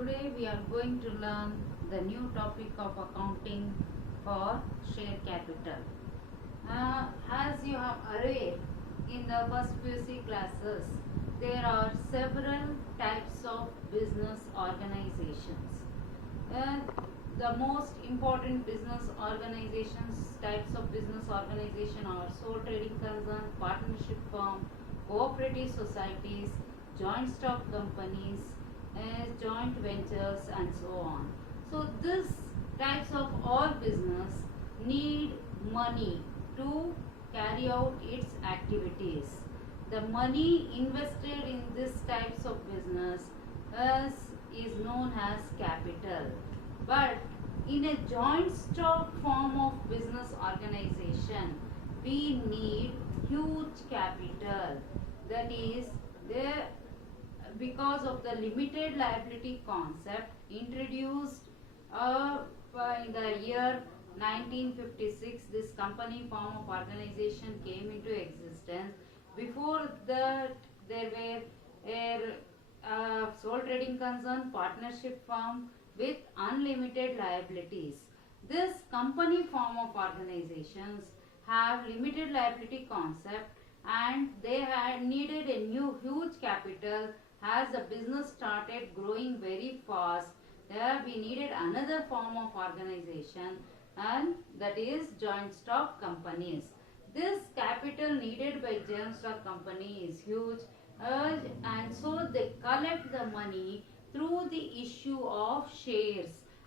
Today we are going to learn the new topic of accounting for share capital. As you are aware, in the first PUC classes, there are several types of business organizations. Uh, the most important business organizations, types of business organization are sole trading concern, partnership firm, cooperative societies, joint stock companies, joint ventures, and so on. So this types of all business need money to carry out its activities. The money invested in these types of business is known as capital. But in a joint stock form of business organization, we need huge capital. That is, there because of the limited liability concept introduced in the year 1956, this company form of organization came into existence. Before that, there were a sole trading concern, partnership firm with unlimited liabilities. This company form of organizations have limited liability concept, and they had needed a new huge capital. As the business started growing very fast, there we needed another form of organization, and that is joint stock companies. This capital needed by joint stock company is huge, and so they collect the money through the issue of shares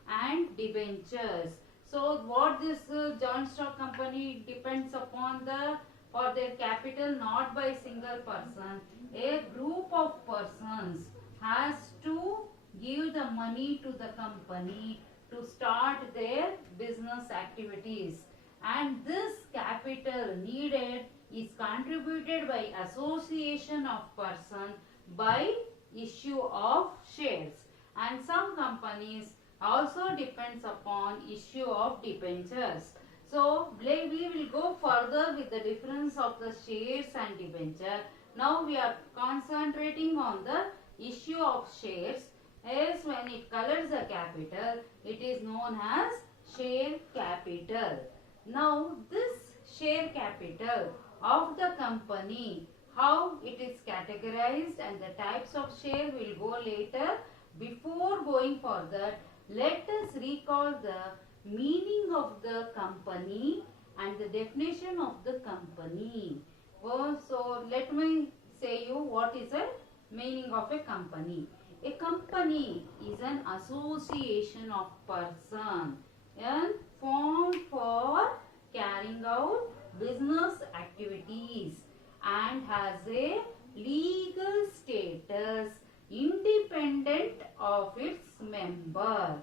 and debentures. So what this joint stock company depends upon the for their capital not by single person. A group of persons has to give the money to the company to start their business activities, and this capital needed is contributed by association of person by issue of shares, and some companies also depends upon issue of debentures. So we will go further with the difference of the shares and debenture. Now we are concentrating on the issue of shares, as when it colors the capital, it is known as share capital. Now this share capital of the company, how it is categorized and the types of share will go later. Before going further, let us recall the meaning of the company and the definition of the company. So let me say you what is a meaning of a company. A company is an association of person and formed for carrying out business activities and has a legal status independent of its member.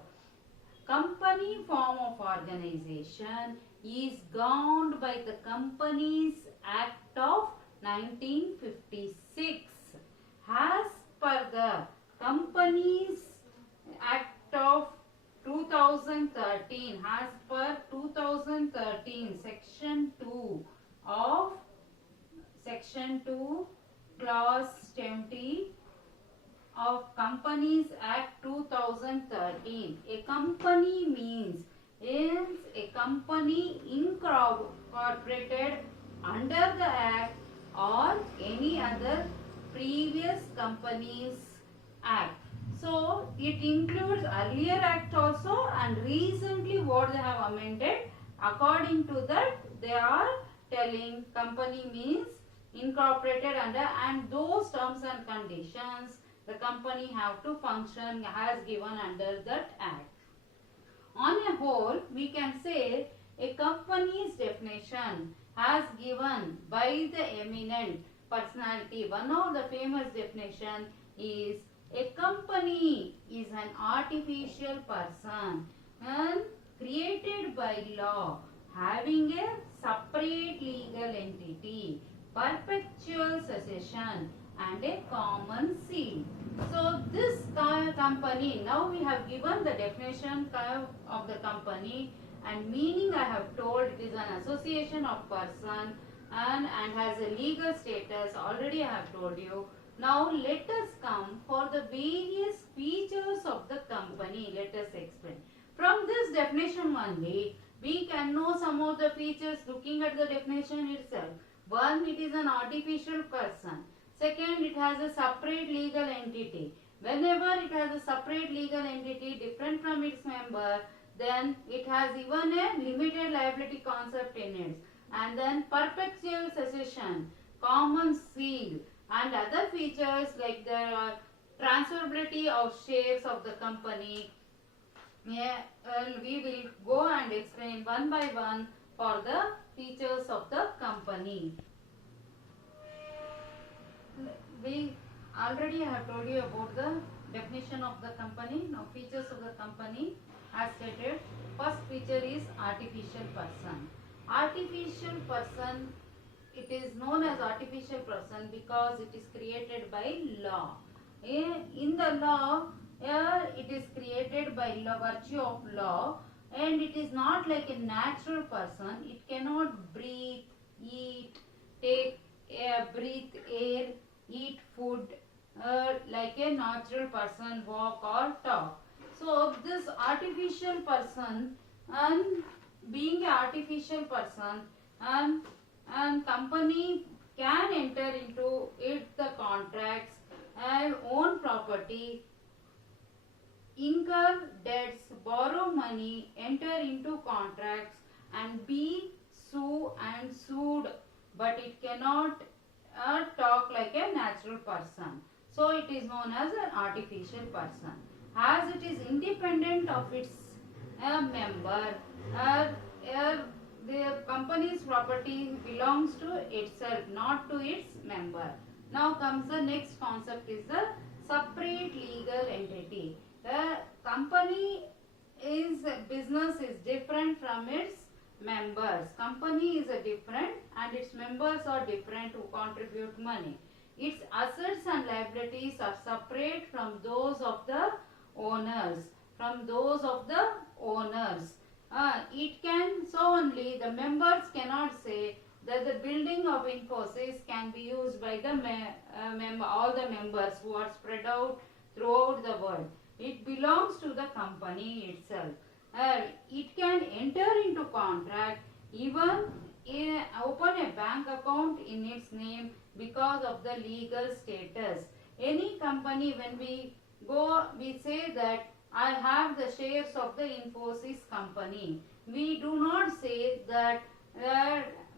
Company form of organization is governed by the Companies Act of 1956. As per the Companies Act of 2013, as per 2013 section 2 clause 20 of Companies Act 2013. A company means is a company incorporated under the Act or any other previous Companies Act. So it includes earlier Act also, and recently what they have amended. According to that, they are telling company means incorporated under, and those terms and conditions the company have to function as given under that Act. On a whole, we can say a company's definition as given by the eminent personality. One of the famous definition is a company is an artificial person and created by law, having a separate legal entity, perpetual succession, and a common seal. So this company, now we have given the definition of the company, and meaning I have told it is an association of person and has a legal status, already I have told you. Now let us come for the various features of the definition only, we can know some of the features looking at the definition itself. One, it is an artificial person. Second, it has a separate legal entity. Whenever it has a separate legal entity different from its member, then it has even a limited liability concept in it. And then perpetual succession, common seal, and other features like the transferability of shares of the company. Yeah, we will go and explain one by one for the features of the company. We already have told you about the definition of the company. Now features of the company as stated. First feature is artificial person. Artificial person, it is known as artificial person because it is created by law. In the law, it is created by virtue of law, and it is not like a natural person. It cannot breathe, eat, take air, breathe air, eat food like a natural person, walk or talk. So this artificial person, and being an artificial person, and company can enter into it the contracts and own property, incur debts, borrow money, enter into contracts, and be sue and sued, but it cannot talk like a natural person. So it is known as an artificial person. As it is independent of its member, the company's property belongs to itself, not to its member. Now comes the next concept is the separate legal entity. The company is business is different from its members. Company is a different and its members are different who contribute money. Its assets and liabilities are separate from those of the owners. It can, so only the members cannot say that the building of Infosys can be used by the all the members who are spread out throughout the world. It belongs to the company itself. It can enter into contract, even open a bank account in its name because of the legal status. Any company, when we go, we say that I have the shares of the Infosys company. We do not say that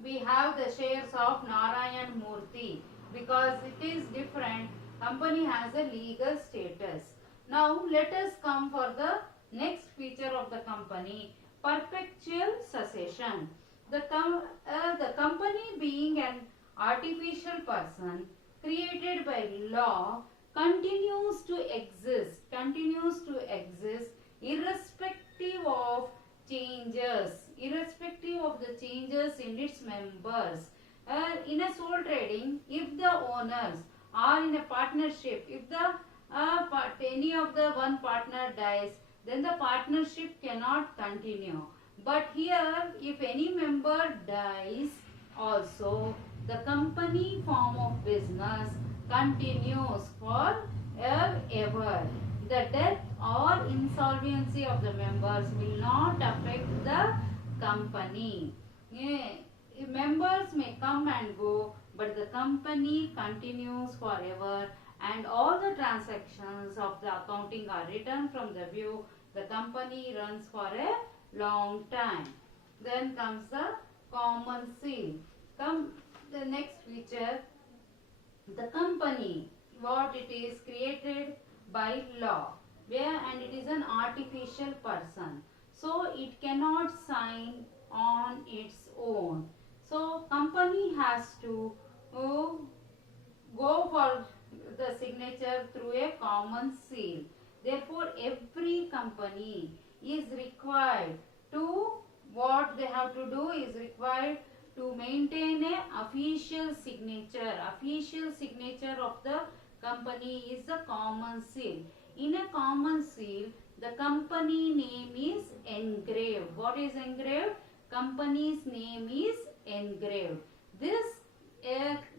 we have the shares of Narayan Murthy because it is different. Company has a legal status. Now let us come for the next feature of the company, perpetual succession. The company being an artificial person created by law continues to exist irrespective of the changes in its members. In a sole trading, if the owners are in a partnership, if the any of the one partner dies, then the partnership cannot continue. But here, if any member dies also, the company form of business continues for ever. The death or insolvency of the members will not affect the company. Members may come and go, but the company continues forever, and all the transactions of the accounting are written from the view the company runs for a long time. Then comes the common seal. The next feature, the company, what it is created by law, and it is an artificial person, so it cannot sign on its own. So company has to go for the signature through a common seal. Therefore every company is required to, what they have to do is required to maintain a official signature. Official signature of the company is the common seal. In a common seal, the company name is engraved. What is engraved? Company's name is engraved. This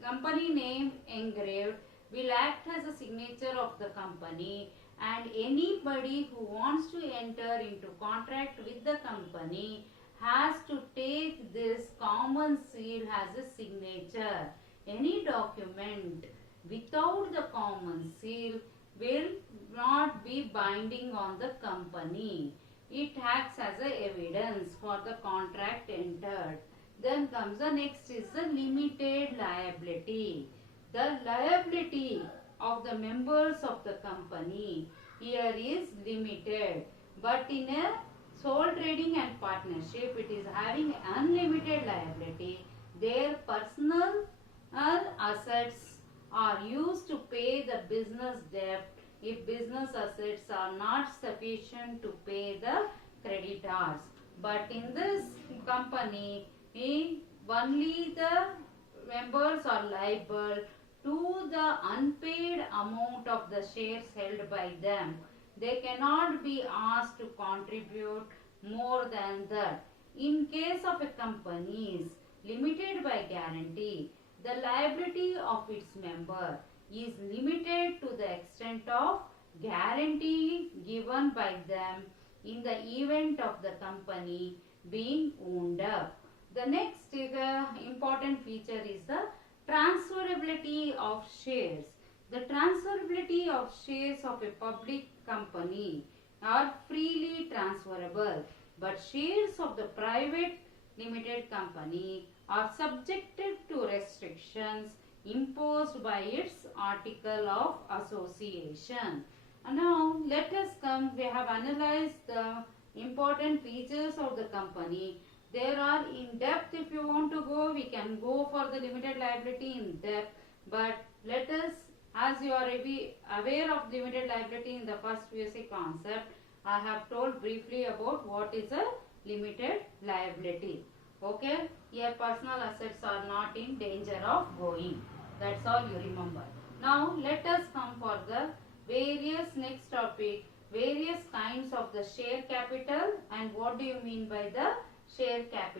company name engraved will act as a signature of the company, and anybody who wants to enter into contract with the company has to take this common seal as a signature. Any document without the common seal will not be binding on the company. It acts as a evidence for the contract entered. Then comes the next is the limited liability. The liability of the members of the company here is limited, but in a sole trading and partnership it is having unlimited liability. Their personal assets are used to pay the business debt if business assets are not sufficient to pay the creditors. But in this company, only the members are liable to the unpaid amount of the shares held by them. They cannot be asked to contribute more than that. In case of a company is limited by guarantee, the liability of its member is limited to the extent of guarantee given by them in the event of the company being wound up. The next important feature is the transferability of shares. The transferability of shares of a public company are freely transferable, but shares of the private limited company are subjected to restrictions imposed by its article of association. And now let us come, we have analyzed the important features of the company. There are in depth, if you want to go, we can go for the limited liability in depth, but let us, as you are aware of limited liability in the first PUC concept, I have told briefly about what is a limited liability. Okay, your personal assets are not in danger of going. That's all you remember. Now let us come for the various next topic, various kinds of the share capital, and what do you mean by the share capital.